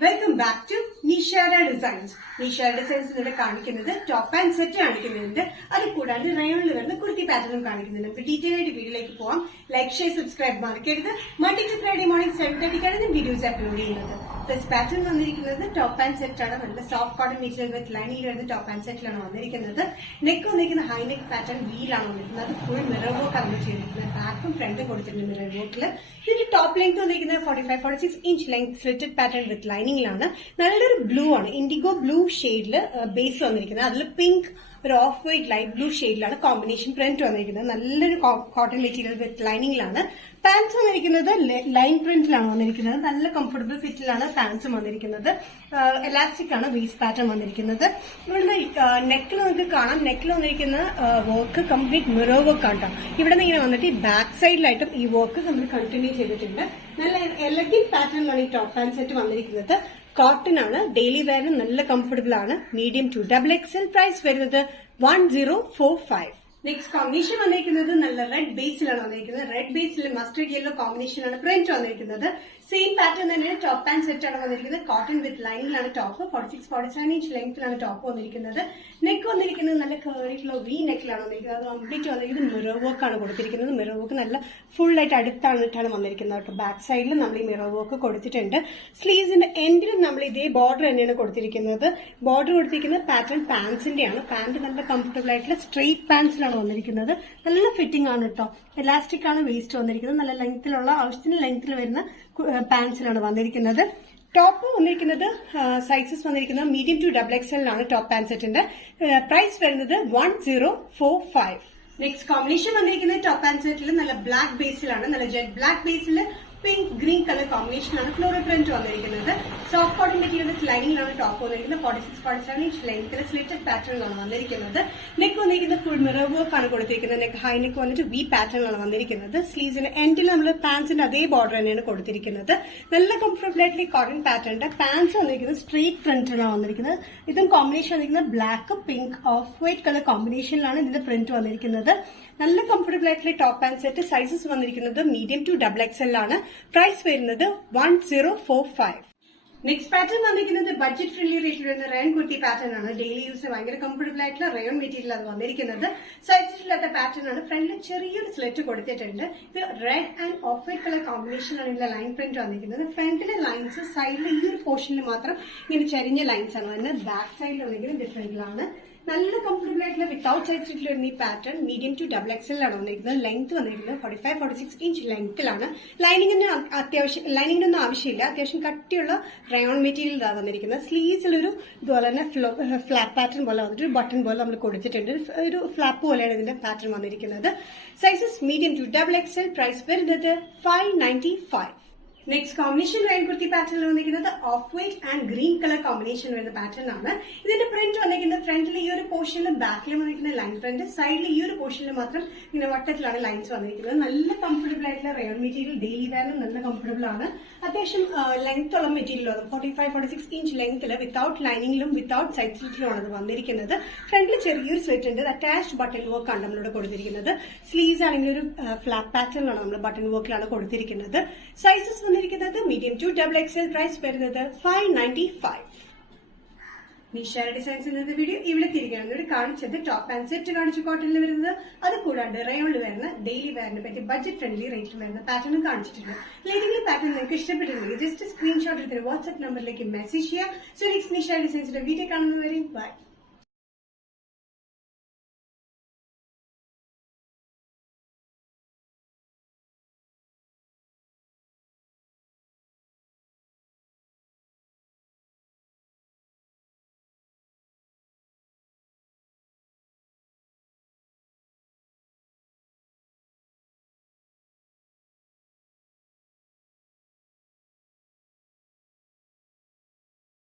Welcome back to Nishara Designs. Nishara Designs ഇവിടെ കാണിക്കുന്നത് top and set കാണിക്കുന്നുണ്ട്. അത് കൂടാണ്ട് റയോണിൽ വരുന്ന കുർത്തി പാറ്റേണും കാണിക്കുന്നുണ്ട്. നമുക്ക് ഡീറ്റെയിൽ ആയിട്ട് വീഡിയോയിലേക്ക് പോവാം. ലൈക്ക്, ഷെയർ, സബ്സ്ക്രൈബ് മറക്കരുത്. Monday to Friday morning 7:30 videos upload ചെയ്യുന്നത്. ഫസ്റ്റ് പാറ്റേൺ വന്നിരിക്കുന്നത് ടോപ്പ് ആൻഡ് സെറ്റ് ആണ്. നല്ല soft cotton material with lining വരുന്ന ടോപ്പ് ആൻഡ് സെറ്റിലാണ് വന്നിരിക്കുന്നത്. നെക്ക് വന്നിരിക്കുന്ന ഹൈ നെക്ക് പാറ്റേൺ വീലാണ് വന്നിരിക്കുന്നത്. അത് ഫുൾ മിറർ വർക്ക് ആണ് ചെയ്തിരിക്കുന്നത്. ബാക്കും ഫ്രണ്ടും കൊടുത്തിട്ടുണ്ട് മിറർ വർക്കിൽ. ഇതിന്റെ ടോപ്പ് ലെങ്ത് വന്നിരിക്കുന്നത് 45-46 inch length slitted pattern with ലൈനിങ്ങിലാണ്. നല്ലൊരു ബ്ലൂ ആണ്, ഇൻഡിഗോ ബ്ലൂ ഷെയ്ഡില് ബേസ് വന്നിരിക്കുന്നത്. അതിൽ പിങ്ക് ഒരു ഓഫ് വൈറ്റ് ലൈറ്റ് ബ്ലൂ ഷെയ്ഡിലാണ് കോമ്പിനേഷൻ പ്രിന്റ് വന്നിരിക്കുന്നത്. നല്ലൊരു കോട്ടൺ മെറ്റീരിയൽ വിത്ത് ലൈനിങ്ങിലാണ്. പാൻസ് വന്നിരിക്കുന്നത് ലൈൻ പ്രിന്റിലാണ് വന്നിരിക്കുന്നത്. നല്ല കംഫർട്ടബിൾ ഫിറ്റിലാണ് പാൻസും വന്നിരിക്കുന്നത്. എലാസ്റ്റിക് ആണ് വേസ്റ്റ് പാറ്റേൺ വന്നിരിക്കുന്നത്. ഇവിടെ നെക്കിൽ നമുക്ക് കാണാം. നെക്കിൽ വന്നിരിക്കുന്ന വർക്ക് കംപ്ലീറ്റ് മിറർ വർക്ക് ആണ്. ഇവിടെ നിന്ന് ഇങ്ങനെ വന്നിട്ട് ഈ ബാക്ക് സൈഡിലായിട്ടും ഈ വർക്ക് നമ്മൾ കണ്ടിന്യൂ ചെയ്തിട്ടുണ്ട്. നല്ല എലഗന്റ് പാറ്റേണിലാണ് ഈ ടോപ്പ് ആൻഡ് സെറ്റ് വന്നിരിക്കുന്നത്. കോട്ടൺ ആണ്, ഡെയിലി വെയറിന് നല്ല കംഫർട്ടബിൾ ആണ്. Medium to XXL. പ്രൈസ് വരുന്നത് 1045. നെക്സ്റ്റ് കോമ്പിനേഷൻ വന്നിരിക്കുന്നത് നല്ല റെഡ് ബേസിലാണ് വന്നിരിക്കുന്നത്. റെഡ് ബേസിൽ മസ്റ്റർഡ് യെല്ലോ കോമ്പിനേഷനാണ് പ്രിന്റ് വന്നിരിക്കുന്നത്. സെയിം പാറ്റേൺ തന്നെ ടോപ്പ് ആൻഡ് സെറ്റ് ആണ് വന്നിരിക്കുന്നത്. കോട്ടൺ വിത്ത് ലൈനിലാണ് ടോപ്പ്. 46-47 ഇഞ്ച് ലെങ്ത്തിലാണ് ടോപ്പ് വന്നിരിക്കുന്നത്. നെക്ക് വന്നിരിക്കുന്നത് നല്ല കേറിയിട്ടുള്ള വി നെക്കിലാണ് വന്നിരിക്കുന്നത്. അത് കംപ്ലീറ്റ് വന്നിരിക്കുന്നത് മിറർ വർക്ക് ആണ് കൊടുത്തിരിക്കുന്നത്. മിറർ വർക്ക് നല്ല ഫുൾ ആയിട്ട് അടുത്താണ് വന്നിരിക്കുന്നത് കേട്ടോ. ബാക്ക് സൈഡിൽ നമ്മൾ ഈ മിറർ വർക്ക് കൊടുത്തിട്ടുണ്ട്. സ്ലീവ്സിന്റെ എൻഡിലും നമ്മൾ ഇതേ ബോർഡർ തന്നെയാണ് കൊടുത്തിരിക്കുന്നത്. ബോർഡർ കൊടുത്തിരിക്കുന്നത് പാറ്റേൺ പാൻസിന്റെയാണ്. പാന്റ് നല്ല കംഫർട്ടബിൾ ആയിട്ടുള്ള സ്ട്രെയിറ്റ് പാൻസിലാണ് വന്നിരിക്കുന്നത്. നല്ല ഫിറ്റിംഗ് ആണ് കേട്ടോ. എലാസ്റ്റിക് ആണ് വേസ്റ്റ് വന്നിരിക്കുന്നത്. നല്ല ലെങ്ത്തിലുള്ള ആവശ്യത്തിന് ലെങ്ത്തിൽ വരുന്ന പാൻസിലാണ് വന്നിരിക്കുന്നത്. ടോപ്പ് വന്നിരിക്കുന്നത് സൈസസ് വന്നിരിക്കുന്നത് മീഡിയം ടു XXL ആണ് ടോപ്പ് പാന്റ് സെറ്റിന്റെ. പ്രൈസ് വരുന്നത് 1045. നെക്സ്റ്റ് കോമ്പിനേഷൻ വന്നിരിക്കുന്നത് ടോപ്പ് ആൻഡ് സെറ്റിൽ നല്ല ബ്ലാക്ക് ബേസിലാണ്. നല്ല ജെറ്റ് ബ്ലാക്ക് ബേസിൽ പിങ്ക് ഗ്രീൻ കളർ കോമ്പിനേഷനാണ് ഫ്ലോറൽ പ്രിന്റ് വന്നിരിക്കുന്നത്. സോഫ്റ്റ് കോട്ടൺ മെറ്റീരിയൽ വിത്ത് ലൈനിങ്ങിലാണ് ടോപ്പ് വന്നിരിക്കുന്നത്. 46-47 ഇഞ്ച് ലെങ്ത്തിൽ സ്ലിറ്റഡ് പാറ്റേണിലാണ് വന്നിരിക്കുന്നത്. നെക്ക് വന്നിരിക്കുന്നത് ഫുൾ മിറർ വർക്ക് ആണ് കൊടുത്തിരിക്കുന്നത്. നെക്ക് ഹൈ നെക്ക് വന്നിട്ട് വി പാറ്റേണിലാണ് വന്നിരിക്കുന്നത്. സ്ലീവ്സിന്റെ എൻഡിൽ നമ്മൾ പാൻസിന്റെ അതേ ബോർഡർ തന്നെയാണ് കൊടുത്തിരിക്കുന്നത്. നല്ല കംഫർട്ടബിൾ ആയിട്ടുള്ള കോട്ടൺ പാറ്റേണിന്റെ പാൻസ് വന്നിരിക്കുന്നത് സ്ട്രീറ്റ് പ്രിന്റിലാണ് വന്നിരിക്കുന്നത്. ഇതും കോമ്പിനേഷൻ വന്നിരിക്കുന്നത് black pink off white colour കോമ്പിനേഷനിലാണ് ഇതിന്റെ പ്രിന്റ് വന്നിരിക്കുന്നത്. നല്ല കംഫർട്ടബിൾ ആയിട്ടുള്ള ടോപ്പ് ആൻഡ് സെറ്റ്. സൈസസ് വന്നിരിക്കുന്നത് മീഡിയം ടു XXL ആണ്. പ്രൈസ് വരുന്നത് 1045. നെക്സ്റ്റ് പാറ്റേൺ വന്നിരിക്കുന്നത് ബഡ്ജറ്റ് ഫ്രണ്ട്ലി റേറ്റിൽ വരുന്ന റയോൺ കുർത്തി പാറ്റേൺ ആണ്. ഡെയിലി യൂസിന് ഭയങ്കര കംഫർട്ടബിൾ ആയിട്ടുള്ള റയോൺ മെറ്റീരിയൽ അത് വന്നിരിക്കുന്നത്. സൈസില്ലാത്ത പാറ്റേൺ ആണ്. ഫ്രണ്ടിൽ ചെറിയൊരു സ്ലെറ്റ് കൊടുത്തിട്ടുണ്ട്. ഇത് red and of white colour കോമ്പിനേഷനാണ് ഇതിന്റെ ലൈൻ പ്രിന്റ് വന്നിരിക്കുന്നത്. ഫ്രണ്ടിലെ ലൈൻസ് സൈഡിൽ ഈ ഒരു പോർഷനിൽ മാത്രം ഇങ്ങനെ ചെരിഞ്ഞ ലൈൻസ് ആണ് വരുന്നത്. ബാക്ക് സൈഡിൽ വന്നിരിക്കുന്നത് ഡിഫറെന്റിലാണ്. നല്ല കംഫർട്ടബിൾ ആയിട്ടുള്ള വിത്തൌട്ട് സൈഡ് സ്റ്റിച്ചിൽ വരുന്ന ഈ പാറ്റേൺ മീഡിയം ടു XXL ആണ് വന്നിരിക്കുന്നത്. ലെങ്ത് വന്നിരിക്കുന്നത് 45-46 ഇഞ്ച് ലെങ്ത്തിലാണ്. ലൈനിങ്ങിനൊന്നും ആവശ്യമില്ല. അത്യാവശ്യം കട്ടിയുള്ള റയോൺ മെറ്റീരിയൽ ഇതാണ് വന്നിരിക്കുന്നത്. സ്ലീവ്സിലൊരു ഇതുപോലെ തന്നെ ഫ്ലാപ്പ് പാറ്റേൺ പോലെ വന്നിട്ട് ഒരു ബട്ടൺ പോലെ നമ്മൾ കൊടുത്തിട്ടുണ്ട്. ഒരു ഫ്ലാപ്പ് പോലെയാണ് ഇതിന്റെ പാറ്റേൺ വന്നിരിക്കുന്നത്. Sizes medium to XXL. Price വരുന്നത് 595. Next combination rayon kurti pattern വന്നിരിക്കുന്നത് off white and green colour combination വരുന്ന പാറ്റേൺ ആണ്. ഇതിന്റെ പ്രിന്റ് വന്നിരിക്കുന്നത് ഫ്രണ്ടിൽ ഈ ഒരു പോർഷനിലും ബാക്കിലും വന്നിരിക്കുന്ന ലൈൻ പ്രിന്റ്. സൈഡിൽ ഈ ഒരു പോർഷനിൽ മാത്രം ഇങ്ങനെ വട്ടത്തിലാണ് ലൈൻസ് വന്നിരിക്കുന്നത്. നല്ല കംഫർട്ടബിൾ ആയിട്ടുള്ള റയോൺ മെറ്റീരിയൽ. ഡെയിലി വെയറിനും നല്ല കംഫർട്ടബിൾ ആണ്. അത്യാവശ്യം ലെങ്ത് ഉള്ള മെറ്റീരിയൽ ആണ്. 45-46 ഇഞ്ച് ലെങ്ത്തിൽ വിത്തൌട്ട് ലൈനിങ്ങിലും വിത്തൌട്ട് സൈഡ് സ്ലിറ്റിലുമാണ് അത് വന്നിരിക്കുന്നത്. ഫ്രണ്ടിൽ ചെറിയൊരു സ്ലിറ്റ് ഉണ്ട്. അറ്റാച്ച്ഡ് ബട്ടൺ വർക്ക് ആണ് നമ്മളിവിടെ കൊടുത്തിരിക്കുന്നത്. സ്ലീവ്സ് ആണെങ്കിൽ ഒരു ഫ്ലാപ്പ് പാറ്റേണിലാണ് നമ്മൾ ബട്ടൺ വർക്കിലാണ് കൊടുത്തിരിക്കുന്നത്. സൈസസ് വന്നിരിക്കുന്നത് മീഡിയം ടു XXL. പ്രൈസ് വരുന്നത് 595. നിഷാര ഡിസൈൻസ് ഇന്നത്തെ വീഡിയോ ഇവിടെ തിരികെയാണ് ഇവിടെ കാണിച്ചത്. ടോപ്പ് ആൻഡ് സെറ്റ് കാണിച്ചു കോട്ടണിൽ വരുന്നത്. അത് കൂടാണ്ട് റയോണിൽ വരുന്ന ഡെയിലി വെയറിനെ പറ്റി ബഡ്ജറ്റ് ഫ്രണ്ട്ലി റേറ്റിൽ വരുന്ന പാറ്റേണും കാണിച്ചിട്ടുണ്ട്. ഏതെങ്കിലും പാറ്റേൺ നിങ്ങൾക്ക് ഇഷ്ടപ്പെട്ടിട്ടുണ്ടെങ്കിൽ ജസ്റ്റ് സ്ക്രീൻഷോട്ട് എടുത്ത് വാട്സ്ആപ്പ് നമ്പറിലേക്ക് മെസ്സേജ് ചെയ്യാം. സോ നെക്സ്റ്റ് നിഷാര ഡിസൈൻസിന്റെ വീഡിയോ കാണുന്നവരെ ബൈ.